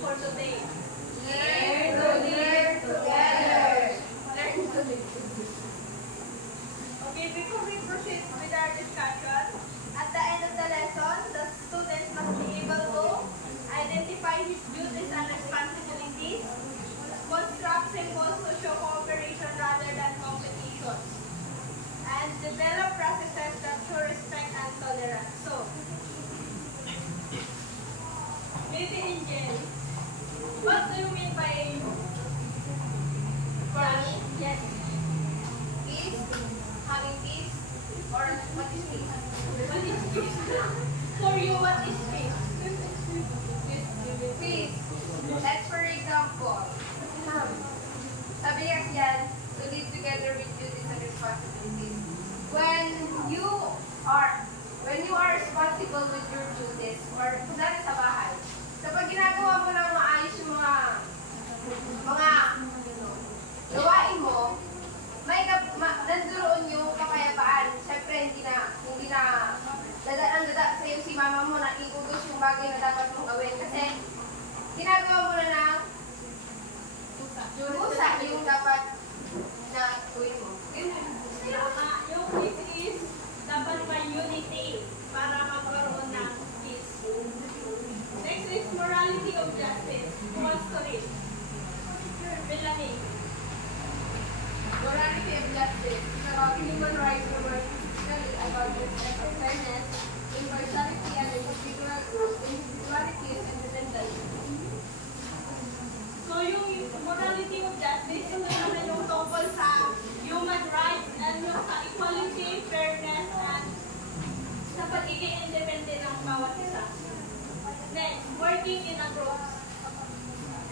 for today? Learn to live together. Learn to live. Okay, before we proceed with our discussion, at the end of the lesson, the student must be able to identify his duties and responsibilities, construct symbols to show cooperation rather than competition, and develop processes that show respect and tolerance. So, Baby Angel, what do you mean by First, yes? peace, having peace, or what is peace? What is peace? For you, what is peace? Peace. Let's for example, sabi niya yan, to live together with duties and responsibilities. When you are responsible with your duties, or kunwari sa bahay, kapag ginagawa mo lang maayos yung mga gawain mo, nanduroon yung kapayapaan. Siyempre, hindi na dada sa'yo si mama mo na iutos yung bagay na dapat mong gawin. Kasi, ginagawa mo na ng rusa yung dapat na gawin mo. Yung peace is dapat may unity para magkaroon ng peace. Next is morality of justice. Who wants to read? Bellamy. Morality of justice is about human rights and specifically about respect for fairness, impartiality, and individuality and independence. So yung morality of justice, ito naman yung tungkol sa human rights and yung sa equality, fairness, and sa pagiging independent ng bawat isa. Next, working in a group.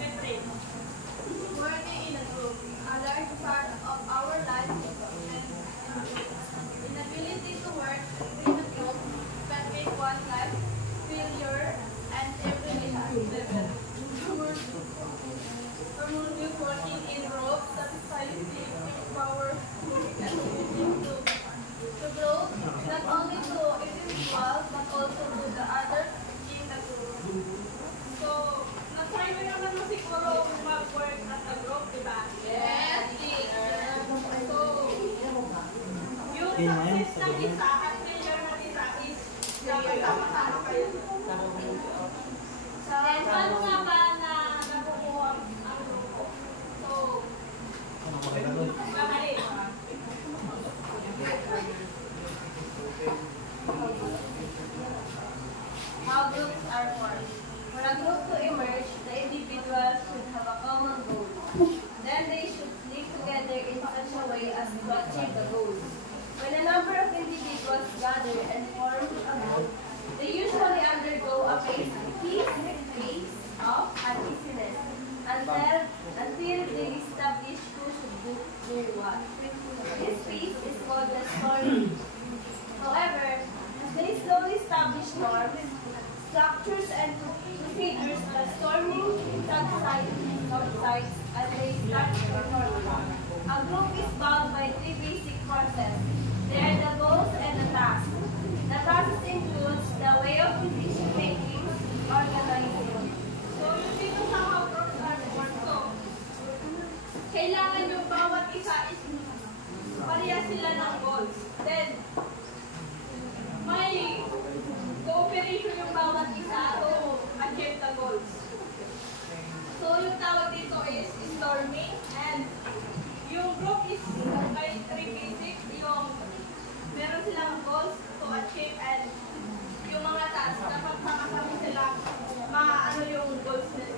Efrain. Working in a group, a large part of our life and inability to work in a group can make one's life failure and every level. Harmonious working in group satisfies the power and to grow not only to individuals but also to the others in the group. So, na-try mo naman mo siguro mag-work at a group, di ba? Yes, teacher. So, yung success ng isa at failure ng isa is dapat sama-sama kayo. And paano nga ba na nakukuha ang grupo? So, kamali. How groups are formed. For a group to emerge, the individuals should have a common goal. Then they should live together in such a way as to achieve the goal. When a number of individuals gather and form a group, they usually undergo a phase of uneasiness until they establish who should do what. This phase is called the storming. However, as they slowly establish norms, structures, and procedures, the storming subsides and they start performing. A group is bound by three basic forces. They are the goals and the tasks. The process includes the way of decision making, organizing. So, yung dito sa how groups are formed, so, kailangan yung bawat isa is pareha sila ng goals. Then, may cooperation yung bawat isa to achieve the goals. So, yung tawag dito is storming, and yung group is by three basic, yung meron silang goals to achieve, and yung mga tasks, dapat sama-sama sila maano yung goals nila.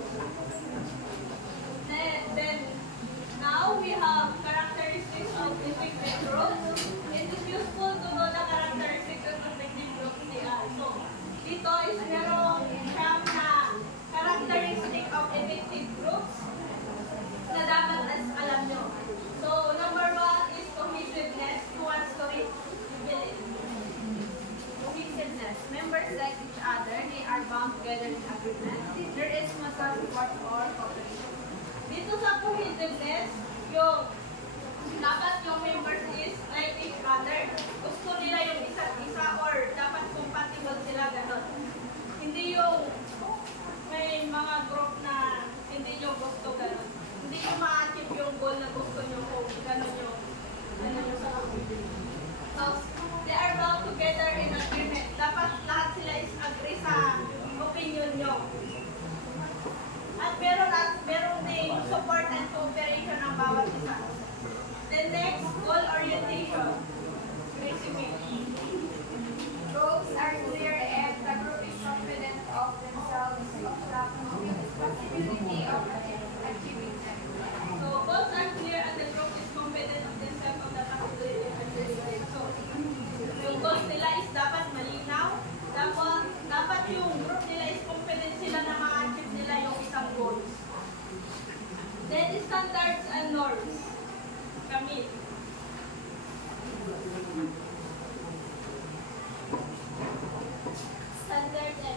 Then, now we have characteristics of effective group. It is useful to know the characteristics of effective group they are. So, dito is merong siyam na characteristic of effective groups na dapat alam nyo. So, number 1 is cohesiveness. Who wants to read? Cohesiveness. Members like each other. They are bound together in agreement. There is mutual support or cooperation. Dito sa cohesiveness, yung dapat yung members is like each other. Gusto nila yung isa't isa or dapat compatible sila, gano'n. Hindi yung may mga group na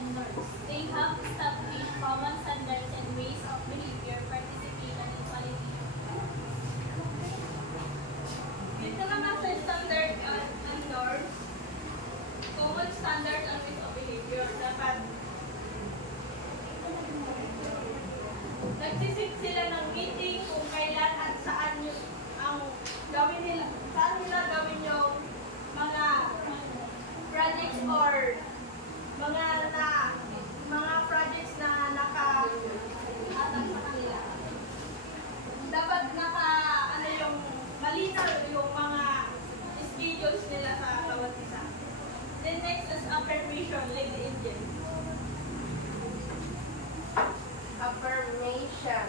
and norms. They have established common standards and ways of behavior, participation, and quality. Dito naman sa standard and norms, common standards and ways of behavior. Dapat nagsisit sila ng meeting kung kailan at saan ang gawin nila, saan nila gawin yung mga projects or mga projects na naka-atang sa kanila. Dapat yung malinaw yung mga schedules nila sa bawat isa. Then next is affirmation, Lady Angel. Affirmation.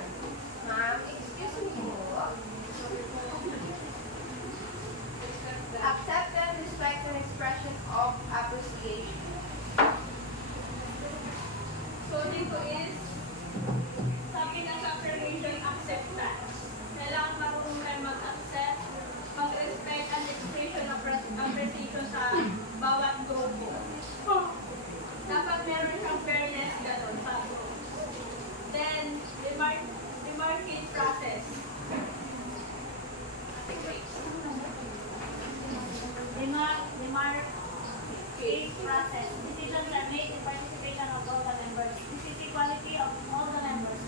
Ma'am, excuse me po. Acceptance, respect, and expression of appreciation. So dito is, sabi ng affirmation, acceptance. Kailangan marunong kayo mag-accept, mag-respect, and expression of appreciation sa bawat grupo. Dapat meron siyang fairness gano'n sa grupo. Then, demarcate process. Demarcate process. Decisions are made in participation of all the members. This is equality of all the members.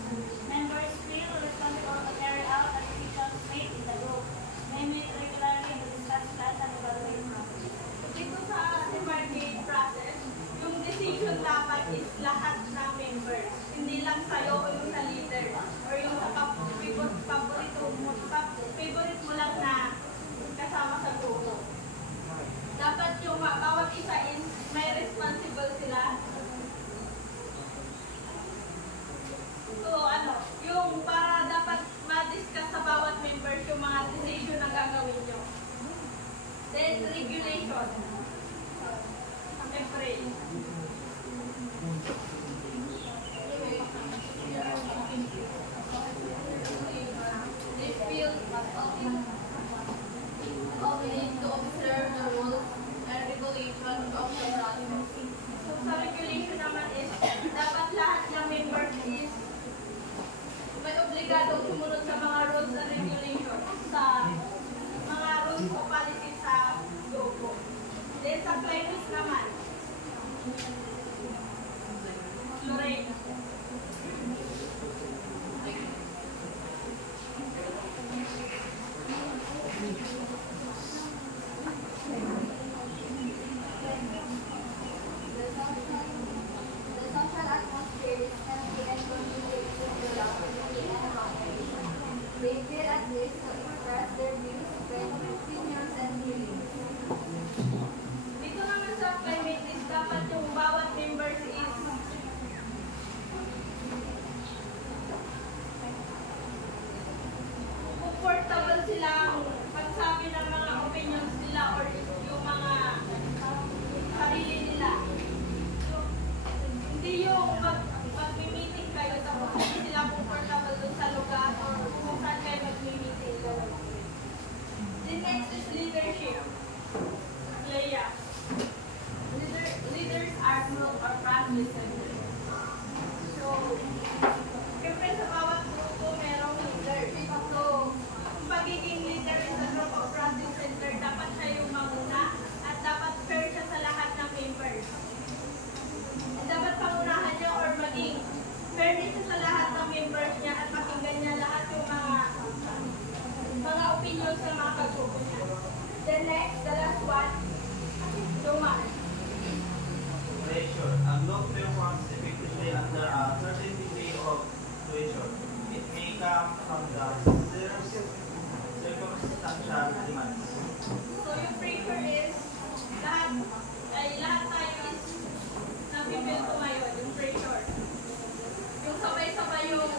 Members feel responsible to carry out the decisions made in the group. They meet regularly and discuss plans and evaluate progress. So, dito sa demarcate process, yung decision dapat is lahat ng members. Hindi lang sa'yo o yung sa leader or yung sa favorite mo lang na kasama sa grupo. Dapat yung bawat isa is may responsible sila. So yung para dapat ma-discuss sa bawat members yung mga decision na gagawin nyo. Then regulation. Siyempre. They feel obliged to observe the rules and regulation of the process. So sa regulation naman is, dapat lahat ng members is may obligado sumunod sa mga rules and regulation, sa mga rules o policies sa grupo. Then sa climate naman, Lorraine. They feel at least to express their views, opinions, and feelings. Dito naman sa climate is dapat yung bawat members is comfortable silang pagsabi ng mga opinions nila or yung mga sarili nila. So, hindi yung mag-meeting kayo tapos hindi sila comfortable dun sa lugar or kung saan kayo mag-meeting. The next is leadership. Leia. Leaders are group or family center. So, siyempre sa bawat grupo merong leader. So, ang pagiging leader sa group of family center, dapat siya yung manguna at dapat fair siya sa lahat ng members. Dapat pangunahan niya or maging fair siya sa lahat ng members niya at pakinggan niya lahat yung mga opinions ng mga kagrupo niya. Then next, the last one, Duman. Pressure. A group performs effectively under a certain degree of pressure. It may come from the circumstantial demands. So yung pressure is, lahat tayo is napipil ko ngayon, yung pressure. Yung sabay-sabay yung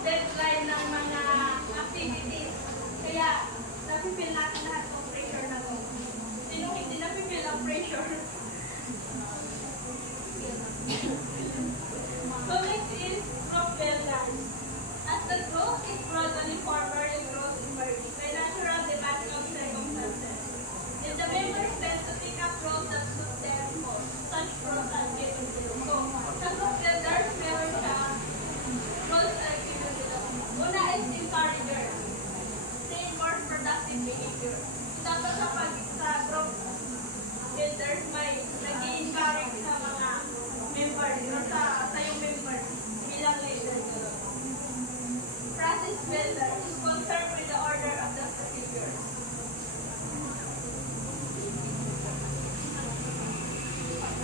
deadline ng mga activities. Kaya, napipil natin lahat ng pressure na to. Sinong hindi napipil ang pressure? So next is group wellness. As the growth is gradually forward and growth emerges by natural demand of circumstances. If the members tend to pick up roles that suit their most, such growth are given to them. So, office builder is concerned with the order of the procedure.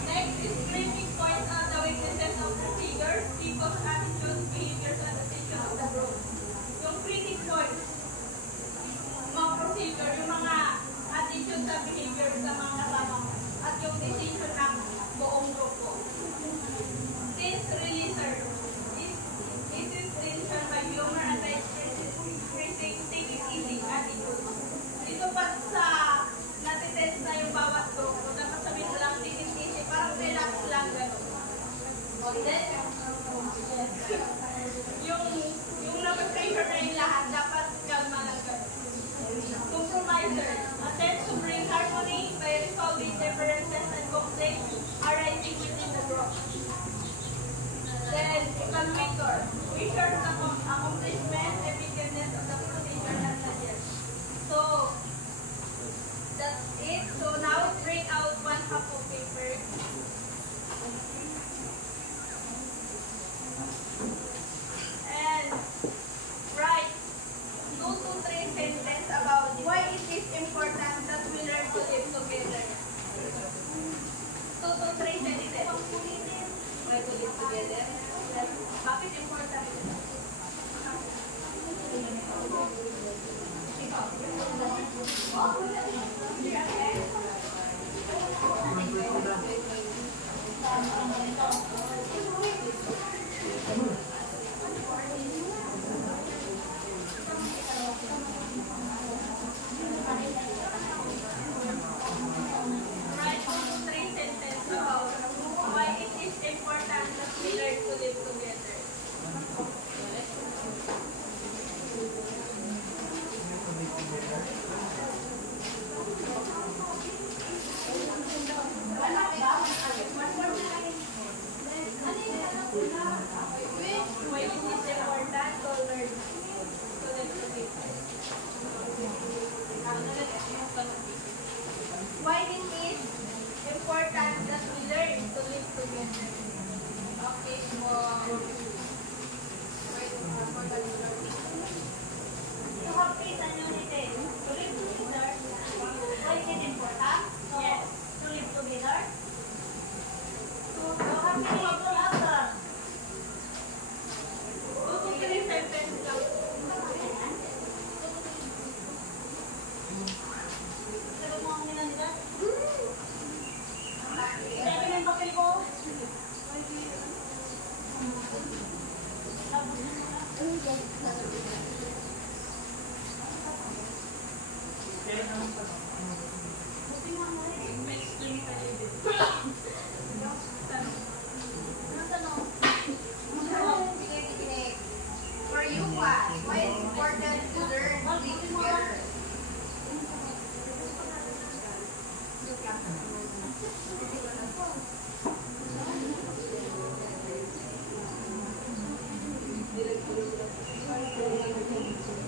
Next is screening points out the weaknesses of procedures, people's attitudes, behaviors, and decisions of the group. Yung screening points, mga procedure, yung mga attitude sa behavior sa mga kasama mo, at yung decision ng buong grupo. Since releaser is intention by humor and by expressing take it easy attitude. Dito pa sa natitest na yung bawat grupo, dapat sabihin mo lang take it easy, parang relax lang gano'n. Then, yung nag-pressure na yung lahat, dapat kalma lang gano'n. Compromiser attempts to bring harmony by resolving differences and conflicts arising within the group. Then, evaluator measures the accomplishment, effectiveness of the procedure and suggest. So, that's it. So now bring out one half of paper. And write 2 to 3 sentences about why it is important that we learn to live together. 2 to 3 sentences. Why to live together? Bakit important? Write 2 to 3 sentences about why it is important that we learn to live together. Why it is important to learn to live together. Why it is important that we learn to live together. Okay, so to have peace and unity, to live together. Why is it important? Yes. To live together. To have peace after. 2 to 3 sentences lang. Sabi mo ang nila? Sabi ng papel ko. For you, why is it important to learn to live together?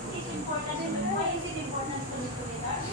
It's important. Why is it important to live together?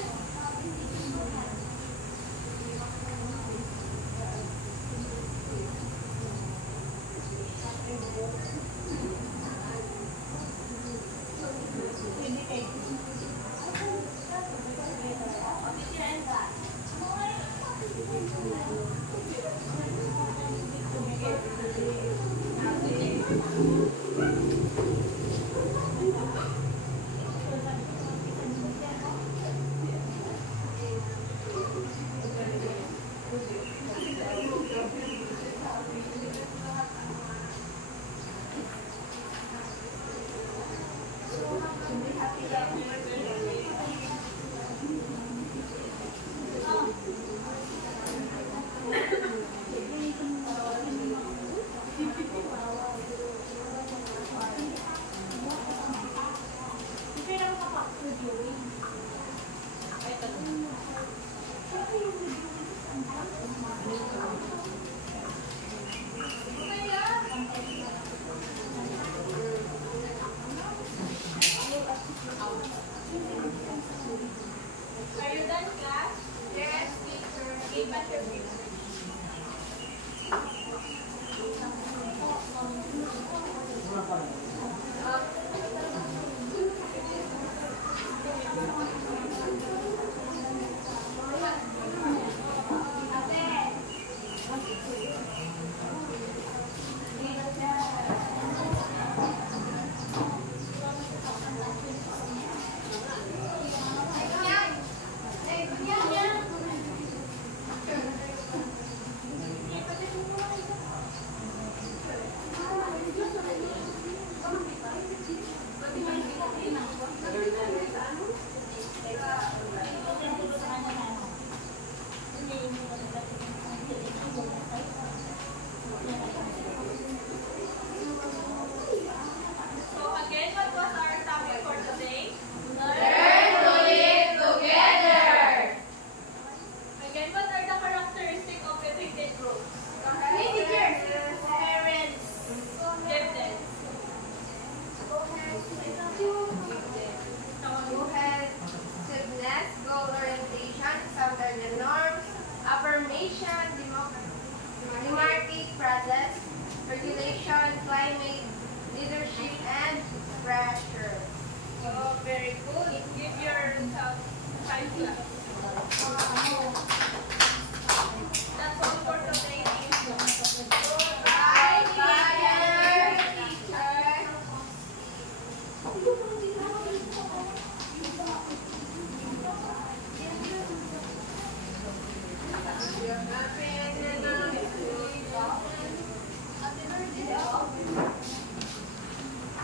class.